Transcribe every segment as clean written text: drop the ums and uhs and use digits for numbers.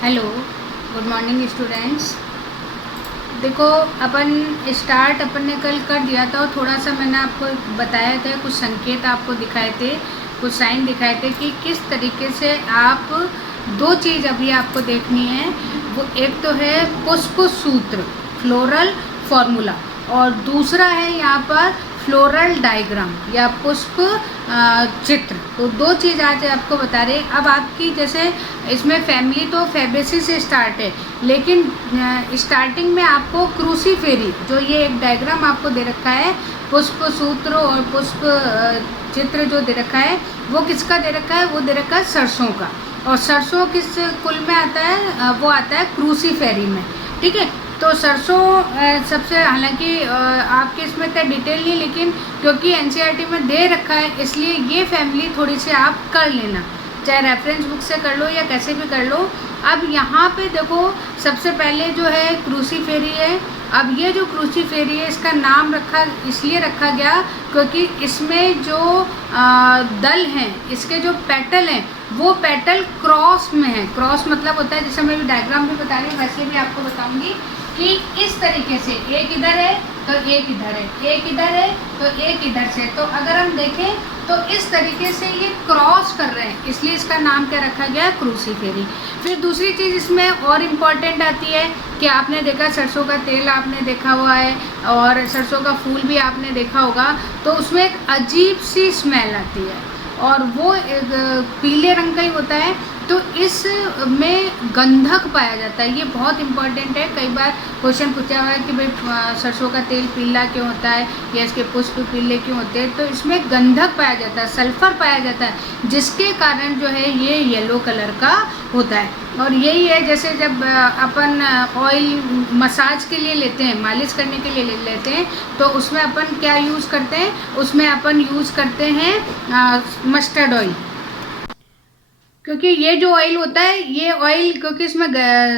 Hello, good morning students. देखो, अपन ने कल कर दिया था और थोड़ा सा मैंने आपको बताया था, कुछ संकेत आपको दिखाए थे, कुछ साइन दिखाए थे कि किस तरीके से आप दो चीज़ अभी आपको देखनी है। वो एक तो है पुष्प सूत्र, फ्लोरल फॉर्मूला, और दूसरा है यहाँ पर फ्लोरल डायग्राम या पुष्प चित्र। तो दो चीज़ आज आपको बता रहे। अब आपकी जैसे इसमें फैमिली तो फैबेसी से स्टार्ट है, लेकिन स्टार्टिंग में आपको क्रूसीफेरी, जो ये एक डायग्राम आपको दे रखा है, पुष्प सूत्र और पुष्प चित्र जो दे रखा है, वो किसका दे रखा है? वो दे रखा है सरसों का। और सरसों किस कुल में आता है? वो आता है क्रूसीफेरी में। ठीक है, तो सरसों सबसे, हालांकि आपके इसमें इतना डिटेल नहीं, लेकिन क्योंकि एनसीईआरटी में दे रखा है इसलिए ये फैमिली थोड़ी सी आप कर लेना, चाहे रेफरेंस बुक से कर लो या कैसे भी कर लो। अब यहाँ पे देखो, सबसे पहले जो है क्रूसीफेरी है। अब ये जो क्रूसीफेरी है, इसका नाम इसलिए रखा गया क्योंकि इसमें जो दल हैं, इसके जो पेटल हैं, वो पेटल क्रॉस में है। क्रॉस मतलब होता है, जैसे मैं भी डायग्राम भी बता रही हूँ वैसे भी आपको बताऊंगी कि इस तरीके से एक इधर है तो एक इधर है, एक इधर है तो एक इधर से। तो अगर हम देखें तो इस तरीके से ये क्रॉस कर रहे हैं, इसलिए इसका नाम क्या रखा गया? क्रूसीफेरी। फिर दूसरी चीज़ इसमें और इम्पॉर्टेंट आती है कि आपने देखा सरसों का तेल आपने देखा हुआ है और सरसों का फूल भी आपने देखा होगा, तो उसमें एक अजीब सी स्मेल आती है और वो एक पीले रंग का ही होता है। तो इसमें गंधक पाया जाता है, ये बहुत इम्पॉर्टेंट है। कई बार क्वेश्चन पूछा हुआ है कि भाई सरसों का तेल पीला क्यों होता है या इसके पुष्प पीले क्यों होते हैं? तो इसमें गंधक पाया जाता है, सल्फर पाया जाता है, जिसके कारण जो है ये येलो कलर का होता है। और यही है, जैसे जब अपन ऑयल मसाज के लिए लेते हैं, मालिश करने के लिए लेते हैं, तो उसमें अपन क्या यूज़ करते हैं? उसमें अपन यूज़ करते हैं मस्टर्ड ऑयल। क्योंकि ये जो ऑयल होता है, ये ऑयल क्योंकि इसमें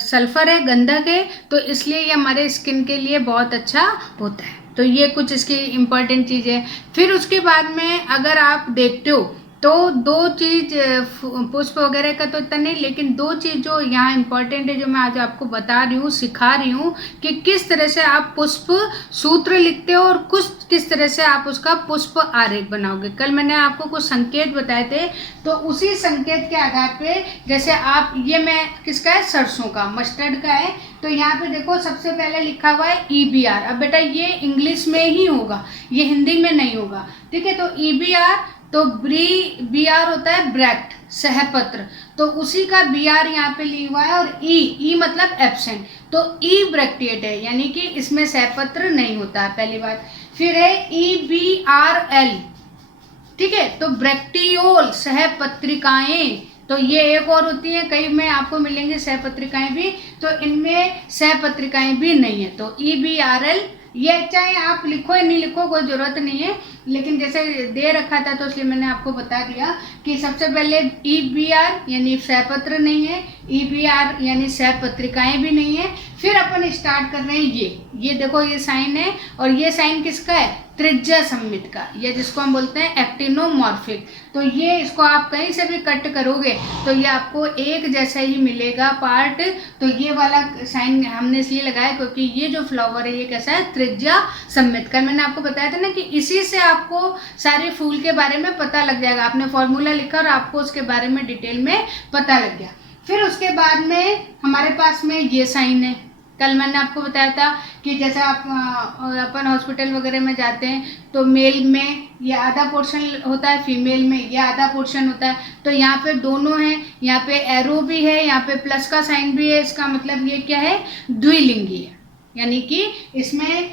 सल्फर है, गंधक है, तो इसलिए ये हमारे स्किन के लिए बहुत अच्छा होता है। तो ये कुछ इसकी इम्पॉर्टेंट चीज़ है। फिर उसके बाद में अगर आप देखते हो तो दो चीज़, पुष्प वगैरह का तो इतना नहीं, लेकिन दो चीज़ जो यहाँ इम्पॉर्टेंट है, जो मैं आज आपको बता रही हूँ, सिखा रही हूँ कि किस तरह से आप पुष्प सूत्र लिखते हो और किस तरह से आप उसका पुष्प आरेख बनाओगे। कल मैंने आपको कुछ संकेत बताए थे, तो उसी संकेत के आधार पे, जैसे आप, ये मैं किसका है? सरसों का, मस्टर्ड का है। तो यहाँ पे देखो, सबसे पहले लिखा हुआ है EBR। अब बेटा ये इंग्लिश में ही होगा, ये हिंदी में नहीं होगा। ठीक है, तो EBR, तो BR होता है ब्रैक्ट, सहपत्र, तो उसी का BR यहाँ पे लिखा हुआ है। और E मतलब एब्सेंट, तो E ब्रैक्टिएट है, यानी कि इसमें सहपत्र नहीं होता है, पहली बात। फिर है EBRL, ठीक है, तो ब्रैक्टियोल, सहपत्रिकाएं, तो ये एक और होती है, कई में आपको मिलेंगे सहपत्रिकाएं भी, तो इनमें सहपत्रिकाएं भी नहीं है। तो EBRL, ये चाहे आप लिखो या नहीं लिखो कोई ज़रूरत नहीं है, लेकिन जैसे दे रखा था तो इसलिए मैंने आपको बता दिया कि सबसे पहले EBR यानी सहपत्र नहीं है, EBR यानी सहपत्रिकाएं भी नहीं है। फिर अपन स्टार्ट कर रहे हैं ये देखो, ये साइन है, और ये साइन किसका है? त्रिज्या सममित का, या जिसको हम बोलते हैं एक्टिनोमॉर्फिक। तो ये, इसको आप कहीं से भी कट करोगे तो ये आपको एक जैसा ही मिलेगा पार्ट। तो ये वाला साइन हमने इसलिए लगाया क्योंकि ये जो फ्लावर है ये कैसा है? त्रिज्या सममित का। मैंने आपको बताया था ना कि इसी से आपको सारे फूल के बारे में पता लग जाएगा। आपने फॉर्मूला लिखा और आपको उसके बारे में डिटेल में पता लग गया। फिर उसके बाद में हमारे पास में ये साइन है। कल मैंने आपको बताया था कि जैसे आप अपन हॉस्पिटल वगैरह में जाते हैं तो मेल में ये आधा पोर्शन होता है, फीमेल में ये आधा पोर्शन होता है। तो यहाँ पे दोनों हैं, यहाँ पे एरो भी है, यहाँ पे प्लस का साइन भी है। इसका मतलब ये क्या है? द्विलिंगी है, यानी कि इसमें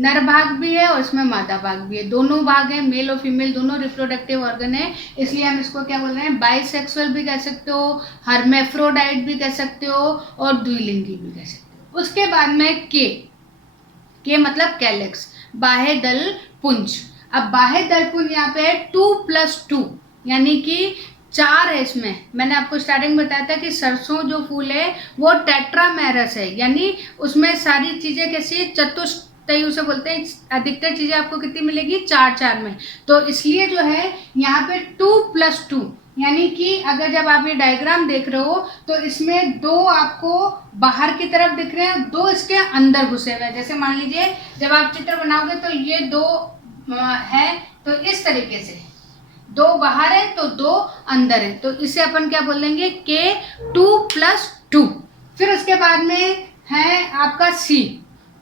नर भाग भी है और इसमें मादा भाग भी है, दोनों भाग हैं, मेल और फीमेल दोनों रिप्रोडक्टिव ऑर्गन है। इसलिए हम इसको क्या बोल रहे हैं? बाइसेक्सुअल भी कह सकते हो, हर्मेफ्रोडाइट भी कह सकते हो और द्विलिंगी भी कह सकते हो। उसके बाद में के मतलब कैलेक्स, बाह्य दल पुंज। अब बाह्य दल पुंज यहाँ पे है 2+2, यानी कि 4 है इसमें। मैंने आपको स्टार्टिंग में बताया था कि सरसों जो फूल है वो टेट्रामेरस है, यानी उसमें सारी चीजें कैसी, चतुष्टयी उसे बोलते हैं। अधिकतर चीजें आपको कितनी मिलेगी? 4 4 में। तो इसलिए जो है यहाँ पे 2+2, यानी कि अगर जब आप ये डायग्राम देख रहे हो तो इसमें दो आपको बाहर की तरफ दिख रहे हैं, दो इसके अंदर घुसे हुए हैं। जैसे मान लीजिए जब आप चित्र बनाओगे तो ये दो है, तो इस तरीके से दो बाहर है तो दो अंदर है, तो इसे अपन क्या बोल देंगे K2+2। फिर उसके बाद में है आपका C,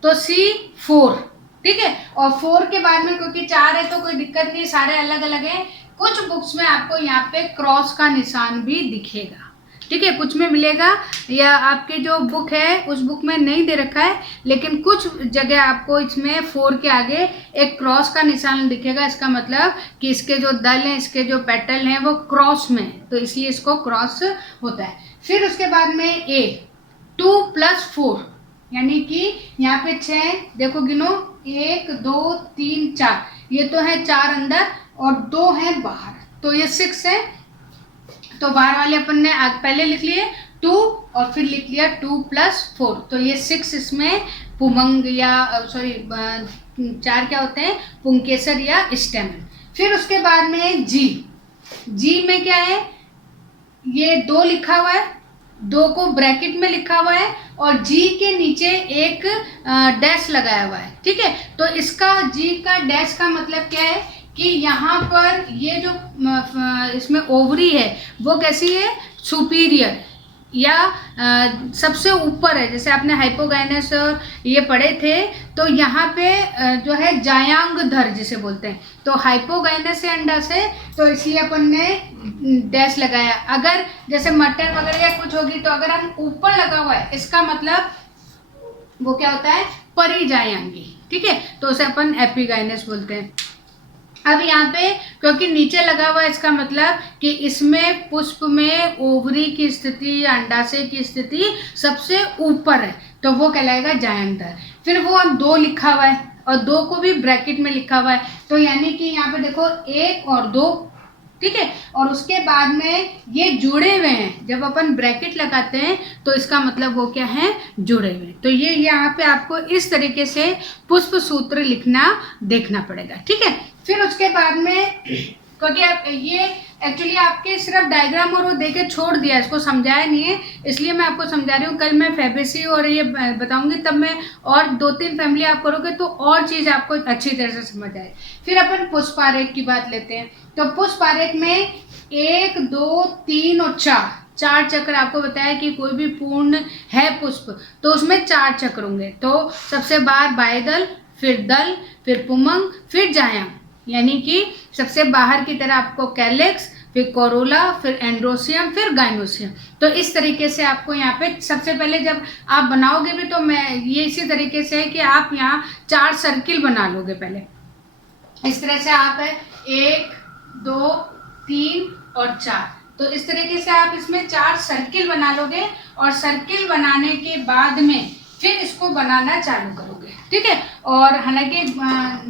तो C4, ठीक है। और 4 के बाद में क्योंकि 4 है तो कोई दिक्कत नहीं, सारे अलग अलग हैं। कुछ बुक्स में आपको यहाँ पे क्रॉस का निशान भी दिखेगा, ठीक है, कुछ में मिलेगा, या आपके जो बुक है उस बुक में नहीं दे रखा है, लेकिन कुछ जगह आपको इसमें 4 के आगे एक क्रॉस का निशान दिखेगा। इसका मतलब कि इसके जो दल हैं, इसके जो पेटल हैं वो क्रॉस में, तो इसलिए इसको क्रॉस होता है। फिर उसके बाद में A 2+4, यानी कि यहाँ पे 6, देखो गिनो 1 2 3 4, ये तो है 4 अंदर और 2 हैं बाहर, तो ये 6 है। तो बाहर वाले अपन ने पहले लिख लिए 2 और फिर लिख लिया 2+4, तो ये 6 इसमें पुमंग या सॉरी 4 क्या होते हैं, पुंकेसर या स्टेमन। फिर उसके बाद में जी में क्या है, ये 2 लिखा हुआ है, 2 को ब्रैकेट में लिखा हुआ है और जी के नीचे एक डैश लगाया हुआ है, ठीक है। तो इसका जी का डैश का मतलब क्या है कि यहाँ पर ये जो इसमें ओवरी है वो कैसी है, सुपीरियर या सबसे ऊपर है। जैसे आपने हाइपोगाइनस ये पढ़े थे, तो यहाँ पे जो है जायांग धर जिसे बोलते हैं, तो हाइपोगाइनस है अंडा से, तो इसलिए अपन ने डैश लगाया। अगर जैसे मटन वगैरह या कुछ होगी तो अगर हम ऊपर लगा हुआ है, इसका मतलब वो क्या होता है, परिजायांगी, ठीक है, तो उसे अपन एपिगाइनस बोलते हैं। अब यहाँ पे क्योंकि नीचे लगा हुआ है, इसका मतलब कि इसमें पुष्प में ओवरी की स्थिति, अंडाशय की स्थिति सबसे ऊपर है, तो वो कहलाएगा जायांतर। फिर वो 2 लिखा हुआ है और 2 को भी ब्रैकेट में लिखा हुआ है, तो यानी कि यहाँ पे देखो 1 और 2, ठीक है। और उसके बाद में ये जुड़े हुए हैं, जब अपन ब्रैकेट लगाते हैं तो इसका मतलब वो क्या है, जुड़े हुए। तो ये यहाँ पे आपको इस तरीके से पुष्प सूत्र लिखना देखना पड़ेगा, ठीक है। फिर उसके बाद में क्योंकि आप ये एक्चुअली आपके सिर्फ डायग्राम और वो देके छोड़ दिया, इसको समझाया नहीं है, इसलिए मैं आपको समझा रही हूँ। कल मैं फैबेसी और ये बताऊंगी, तब मैं और 2-3 फैमिली आप करोगे तो और चीज़ आपको अच्छी तरह से समझ आए। फिर अपन पुष्प आरेख की बात लेते हैं, तो पुष्प आरेख में 1 2 3 और 4 चक्र आपको बताया कि कोई भी पूर्ण है पुष्प तो उसमें 4 चक्र होंगे। तो सबसे बाहर बाह्यदल, फिर दल, फिर पुमंग, फिर जायांग, यानी कि सबसे बाहर की तरह आपको कैलेक्स, फिर कोरोला, फिर एंड्रोसियम, फिर गाइनोसियम। तो इस तरीके से आपको यहाँ पे सबसे पहले जब आप बनाओगे भी, तो मैं ये इसी तरीके से है कि आप यहाँ 4 सर्किल बना लोगे पहले, इस तरह से आप 1 2 3 और 4, तो इस तरीके से आप इसमें 4 सर्किल बना लोगे और सर्किल बनाने के बाद में फिर इसको बनाना चालू करोगे, ठीक है। और हालांकि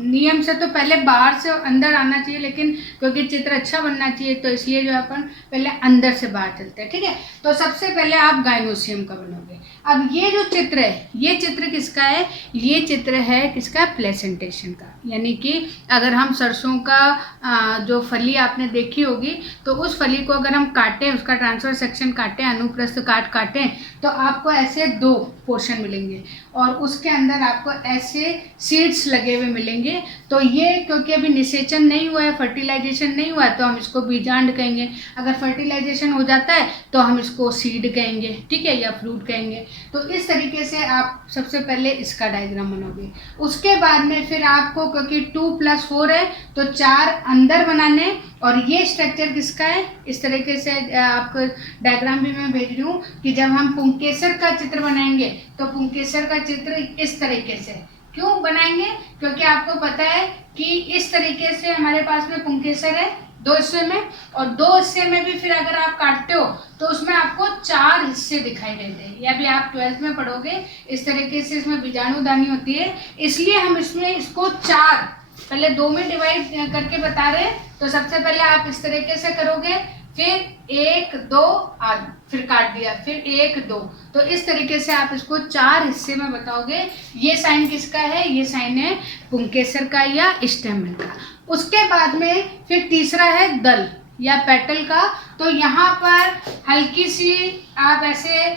नियम से तो पहले बाहर से अंदर आना चाहिए, लेकिन क्योंकि चित्र अच्छा बनना चाहिए तो इसलिए जो अपन पहले अंदर से बाहर चलते हैं, ठीक है। तो सबसे पहले आप गाइनोसियम का बनोगे। अब ये जो चित्र है, ये चित्र किसका है, ये चित्र है किसका, प्लेसेंटेशन का। यानी कि अगर हम सरसों का जो फली आपने देखी होगी, तो उस फली को अगर हम काटें, उसका ट्रांसफर सेक्शन काटें, अनुप्रस्थ काटें, तो आपको ऐसे 2 पोर्शन मिलेंगे और उसके अंदर आपको ऐसे सीड्स लगे हुए मिलेंगे। तो ये क्योंकि अभी निषेचन नहीं हुआ है, फर्टिलाइजेशन नहीं हुआ है, तो हम इसको बीजांड कहेंगे। अगर फर्टिलाइजेशन हो जाता है तो हम इसको सीड कहेंगे, ठीक है, या फ्रूट कहेंगे। तो इस तरीके से आप सबसे पहले इसका डायग्राम बनाओगे। उसके बाद में फिर आपको, क्योंकि 2+4 है तो 4 अंदर बनाने, और ये स्ट्रक्चर किसका है, इस तरीके से आपको डायग्राम भी मैं भेज रही हूँ कि जब हम पुंकेसर का चित्र बनाएंगे तो पुंकेसर का चित्र इस तरीके से क्यों बनाएंगे, क्योंकि आपको पता है कि इस तरीके से हमारे पास में पुंकेसर है 2 हिस्से में, और 2 हिस्से में भी फिर अगर आप काटते हो तो उसमें आपको 4 हिस्से दिखाई देते हैं। या भी आप 12th में पढ़ोगे, इस तरीके से इसमें बीजाणुदानी होती है, इसलिए हम इसमें इसको 4 पहले 2 में डिवाइड करके बता रहे हैं। तो सबसे पहले आप इस तरीके से करोगे, फिर 1 2 आदि, फिर काट दिया, फिर 1 2, तो इस तरीके से आप इसको 4 हिस्से में बताओगे। ये साइन किसका है, ये साइन है पुंकेसर का या स्टेमन का। उसके बाद में फिर तीसरा है दल, या पेटल का, तो यहाँ पर हल्की सी आप ऐसे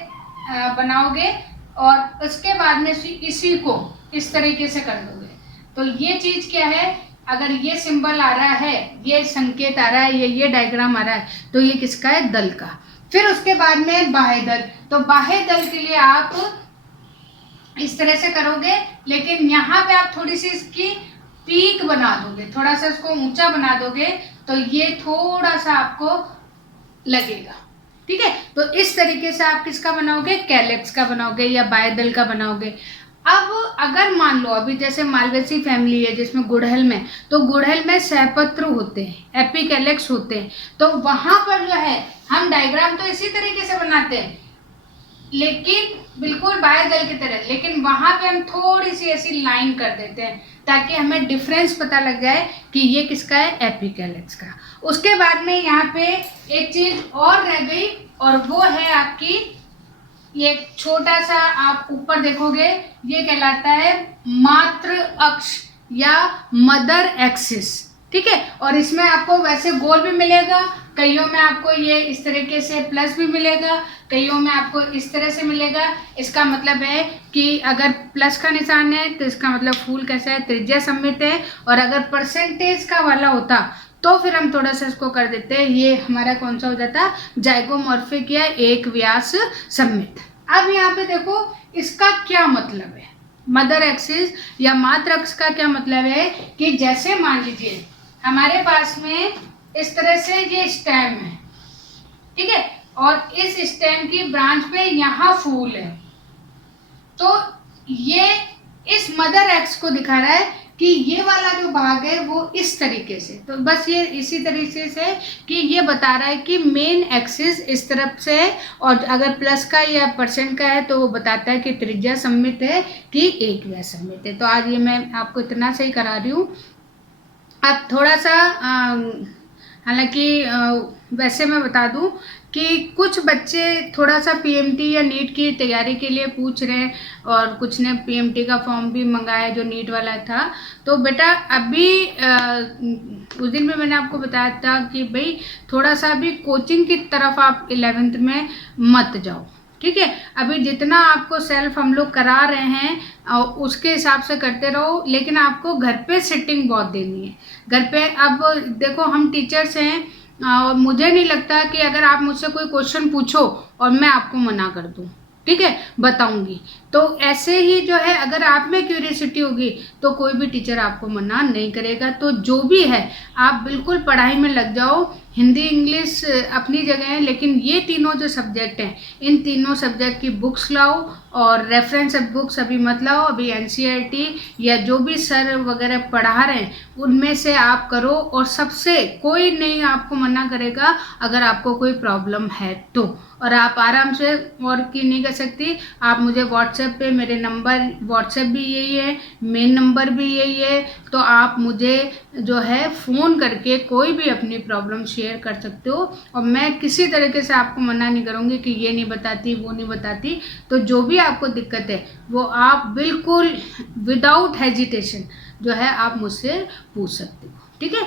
बनाओगे और उसके बाद में इसी को इस तरीके से कर दोगे। तो ये चीज़ क्या है, अगर ये सिंबल आ रहा है, ये संकेत आ रहा है, ये डायग्राम आ रहा है, तो ये किसका है, दल का। फिर उसके बाद में बाह्य दल, तो बाह्य दल के लिए आप इस तरह से करोगे, लेकिन यहाँ पे आप थोड़ी सी इसकी पीक बना दोगे, थोड़ा सा इसको ऊंचा बना दोगे, तो ये थोड़ा सा आपको लगेगा। ठीक है, तो इस तरीके से आप किसका बनाओगे, कैलेक्स का बनाओगे या बाह्य का बनाओगे। अब अगर मान लो अभी जैसे मालवेसी फैमिली है जिसमें गुड़हल में, तो गुड़हल में सहपत्र होते हैं, एपिकैलेक्स होते हैं, तो वहां पर जो है हम डायग्राम तो इसी तरीके से बनाते हैं, लेकिन बिल्कुल बाह्य दल की तरह, लेकिन वहां पे हम थोड़ी सी ऐसी लाइन कर देते हैं ताकि हमें डिफरेंस पता लग जाए कि ये किसका है, एपिकैलेक्स का। उसके बाद में यहाँ पे एक चीज और रह गई, और वो है आपकी ये छोटा सा, आप ऊपर देखोगे ये कहलाता है मातृ अक्ष या मदर एक्सिस। ठीक है, और इसमें आपको वैसे गोल भी मिलेगा, कईयों में आपको ये इस तरीके से प्लस भी मिलेगा, कईयों में आपको इस तरह से मिलेगा। इसका मतलब है कि अगर प्लस का निशान है तो इसका मतलब फूल कैसा है, त्रिज्या सममित है, और अगर परसेंटेज का वाला होता तो फिर हम थोड़ा सा इसको कर देते हैं, ये हमारा कौन सा हो जाता, जाइगोमॉर्फिक या एक व्यास सममित। अब यहाँ पे देखो इसका क्या मतलब है, मदर एक्सिस या मातृ अक्ष का क्या मतलब है कि जैसे मान लीजिए हमारे पास में इस तरह से ये स्टेम है, ठीक है, और इस स्टेम की ब्रांच पे यहाँ फूल है, तो ये इस मदर एक्स को दिखा रहा है कि ये वाला जो भाग है वो इस तरीके से, तो बस ये इसी तरीके से कि ये बता रहा है कि मेन एक्सिस इस तरफ से है, और अगर प्लस का या परसेंट का है तो वो बताता है कि त्रिज्या सममित है कि एक व्यास सममित है। तो आज ये मैं आपको इतना सही करा रही हूँ। अब थोड़ा सा हालांकि वैसे मैं बता दूं कि कुछ बच्चे थोड़ा सा पीएमटी या नीट की तैयारी के लिए पूछ रहे हैं, और कुछ ने पीएमटी का फॉर्म भी मंगाया जो नीट वाला था। तो बेटा अभी उस दिन भी मैंने आपको बताया था कि भाई थोड़ा सा अभी कोचिंग की तरफ आप 11th में मत जाओ, ठीक है। अभी जितना आपको सेल्फ हम लोग करा रहे हैं उसके हिसाब से करते रहो, लेकिन आपको घर पे सिटिंग बहुत देनी है घर पे। अब देखो हम टीचर्स हैं, और मुझे नहीं लगता कि अगर आप मुझसे कोई क्वेश्चन पूछो और मैं आपको मना कर दूं, ठीक है, बताऊंगी। तो ऐसे ही जो है अगर आप में क्यूरियोसिटी होगी तो कोई भी टीचर आपको मना नहीं करेगा। तो जो भी है आप बिल्कुल पढ़ाई में लग जाओ। हिंदी इंग्लिश अपनी जगह है, लेकिन ये तीनों जो सब्जेक्ट हैं इन तीनों सब्जेक्ट की बुक्स लाओ, और रेफरेंस बुक्स अभी मत लाओ, अभी एनसीईआरटी या जो भी सर वगैरह पढ़ा रहे हैं उनमें से आप करो, और सबसे कोई नहीं आपको मना करेगा अगर आपको कोई प्रॉब्लम है तो। और आप आराम से, और की नहीं कर सकती, आप मुझे व्हाट्सएप पे, मेरे नंबर व्हाट्सएप भी यही है, मेन नंबर भी यही है, तो आप मुझे जो है फ़ोन करके कोई भी अपनी प्रॉब्लम शेयर कर सकते हो, और मैं किसी तरीके से आपको मना नहीं करूँगी कि ये नहीं बताती वो नहीं बताती। तो जो भी आपको दिक्कत है वो आप बिल्कुल विदाउट हेजिटेशन जो है आप मुझसे पूछ सकते हो, ठीक है।